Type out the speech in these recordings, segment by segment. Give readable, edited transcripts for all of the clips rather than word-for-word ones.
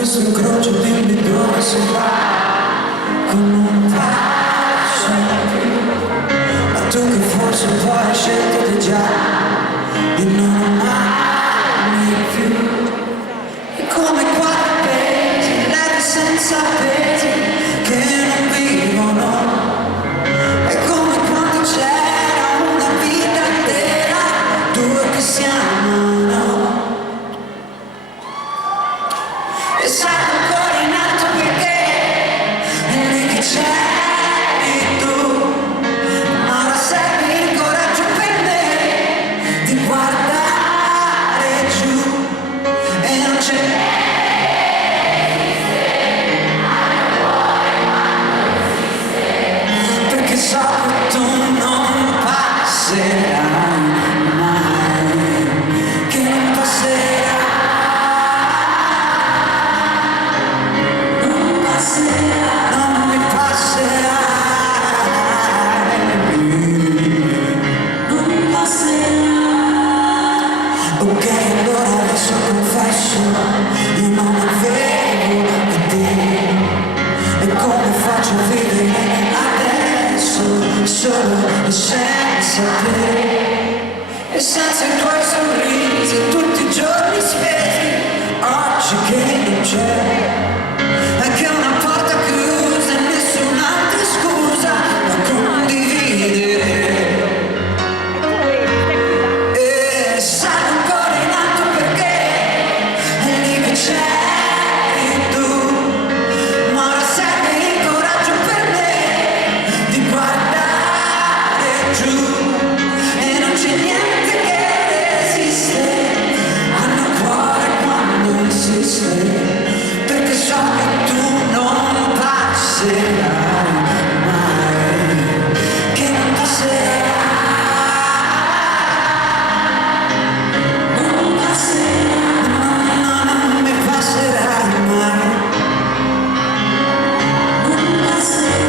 questo incrocio dimmi dove si va, con un passo in più. Ma tu che forse poi hai scelto di già di non amarmi più. E come quattro pesi, levi senza pesi che non vivono. È come quando c'era una vita intera, due che siamo, no? E sai ancora in alto perché è lì che c'eri tu, ma ora serve il coraggio per me di guardare giù e non c'è. Perché so che tu non passerai mai, che non passerai. Non mi passerai, non passerai. Ok, allora adesso confesso, io non avevo idee. E come faccio a vivere adesso, solo e senza te? E senza i tuoi sorrisi, tutti i giorni spesi, oggi che non c'è. Anche una porta chiusa e nessun'altra scusa da condividere. E sai ancora in alto perché è lì che c'eri tu, ma ora serve il coraggio per me di guardare giù e non c'è niente che resiste al mio cuore quando insiste. Perché so che tu non passerai mai, che non passerai, non passerai, non mi passerai mai, non passerai.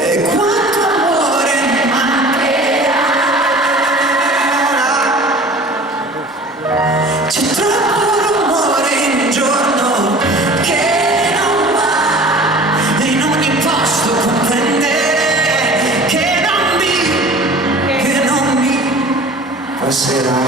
E quanto amore mancherà, c'è troppo in un giorno che non va, in ogni posto comprendere che non mi passerà.